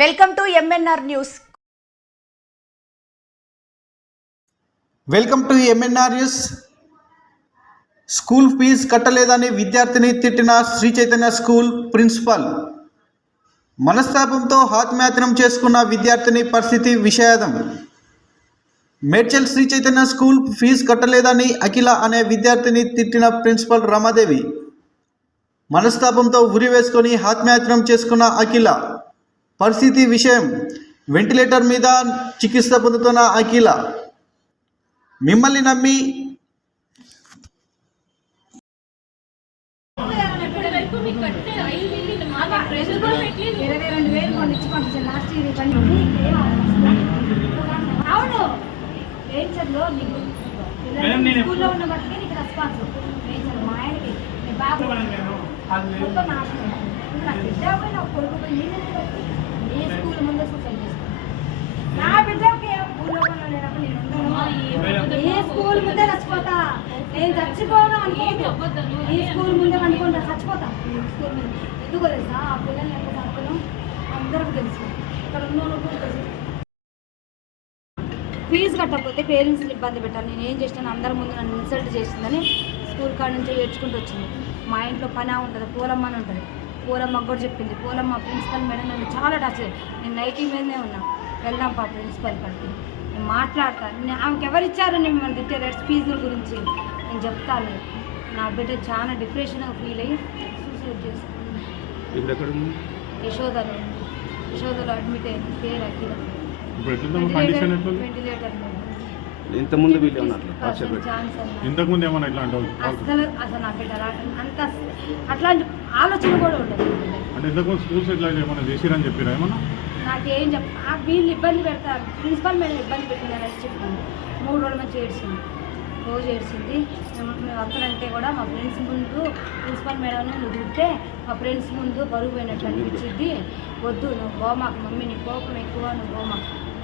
Welcome to MNR news welcome to MNR news school fee కట్టలేదని విద్యార్థిని తిట్టిన Shri Chaitanya school principal. మనస్తాపంతో ఆత్మహత్యం చేసుకున్న విద్యార్థిని పరిస్థితి విషాదం. మేడ్చల్ శ్రీ చైతన్య స్కూల్ ఫీజు కట్టలేదని అఖిల అనే విద్యార్థిని తిట్టిన ప్రిన్సిపల్ రమాదేవి. మనస్తాపంతో ఉరి వేసుకొని ఆత్మహత్యం చేసుకున్న అఖిల. పరిస్థితి విషయం. వెంటిలేటర్ మీద చికిత్స పొందుతున్న అఖిల. మిమ్మల్ని నమ్మి స్కూల్లో ఉన్న బట్టి నీకు రెస్పాన్స్ మా ఆయనకి బాబు బిడ్డ పోయి కొడుకు పోయి నేను? ఏ స్కూల్ ముందే సూసైడ్ చేసుకున్నాను నా బిడ్డకి ఏ లేనప్పుడు నేను ఏ స్కూల్ ముందే చచ్చిపోతా? నేను చచ్చిపోను అనుకోను ఈ స్కూల్ ముందే అనుకుంటా చచ్చిపోతా. స్కూల్ ముందు. ఎందుకో తెలుసా? ఆ పిల్లల్ని ఎంత చదువుకున్నాం? అందరికి తెలుసు. ఇక్కడ ఉన్న తెలుసు. ఫీజు కట్టకపోతే పేరెంట్స్ని ఇబ్బంది పెట్టాను నేను ఏం చేసినాను అందరి ముందు నన్ను ఇన్సల్ట్ చేసిందని స్కూల్ కాడ నుంచి ఏడ్చుకుంటూ వచ్చింది. మా ఇంట్లో పని ఉంటుంది పూలమ్మని ఉంటుంది. పూలమ్మకు కూడా చెప్పింది పూలమ్మ ప్రిన్సిపల్ మేడం నన్ను చాలా టచ్. నేను నైటీ మీదనే ఉన్నా. వెళ్దాం పా ప్రిన్సిపల్ కాడికి. నేను మాట్లాడతాను ఆమెకి ఎవరు ఇచ్చారు నేను మన తిట్టే ఫీజుల గురించి నేను చెప్తాను నా బిడ్డ చాలా డిప్రెషన్గా ఫీల్ అయ్యి సూసైడ్ చేసుకున్నాను యశోదలో యశోదలో అడ్మిట్ అయింది. పేరు అఖిల. ఎట్లుంది? వెంటిలేటర్ మీద ఇంత ముందు వీళ్ళు ఉన్నట్లు టార్చర్ పెట్టి. ఛాన్స్ అన్న. ఇంతకు ముందు ఏమన్నా ఇట్లా అంటావు అసలు అసలు నా బిడ్డ రా- అంత అట్లాంటి ఆలోచన కూడా ఉండదు అంటే ఇంతకు స్కూల్స్ ఇట్లా ఏమన్నా చేసిరని చెప్పిరా ఏమన్నా? నాకేం చెప్ ఆ వీళ్ళు ఇబ్బంది పెడతారు. ప్రిన్సిపల్ మేడం ఇబ్బంది పెట్టిందని చెప్పింది మూడు రోజుల నుంచి ఏడ్చింది. రోజు ఏడ్చింది. మేము వస్తానంటే కూడా మా ఫ్రెండ్స్ ముందు ప్రిన్సిపల్ మేడం నువ్వు మా ఫ్రెండ్స్ ముందు బరువు పోయినట్టు అనిపించింది. వద్దు నువ్వు పోమాకు మమ్మీ నీ కోపం ఎక్కువ నువ్వు పోమాకు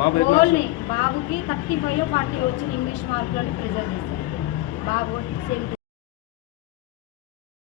ఓన్లీ బాబుకి థర్టీ ఫైవ్ ఫార్టీ వచ్చిన ఇంగ్లీష్ మార్కులని ప్రిజర్వ్ చేశారు బాబు సేమ్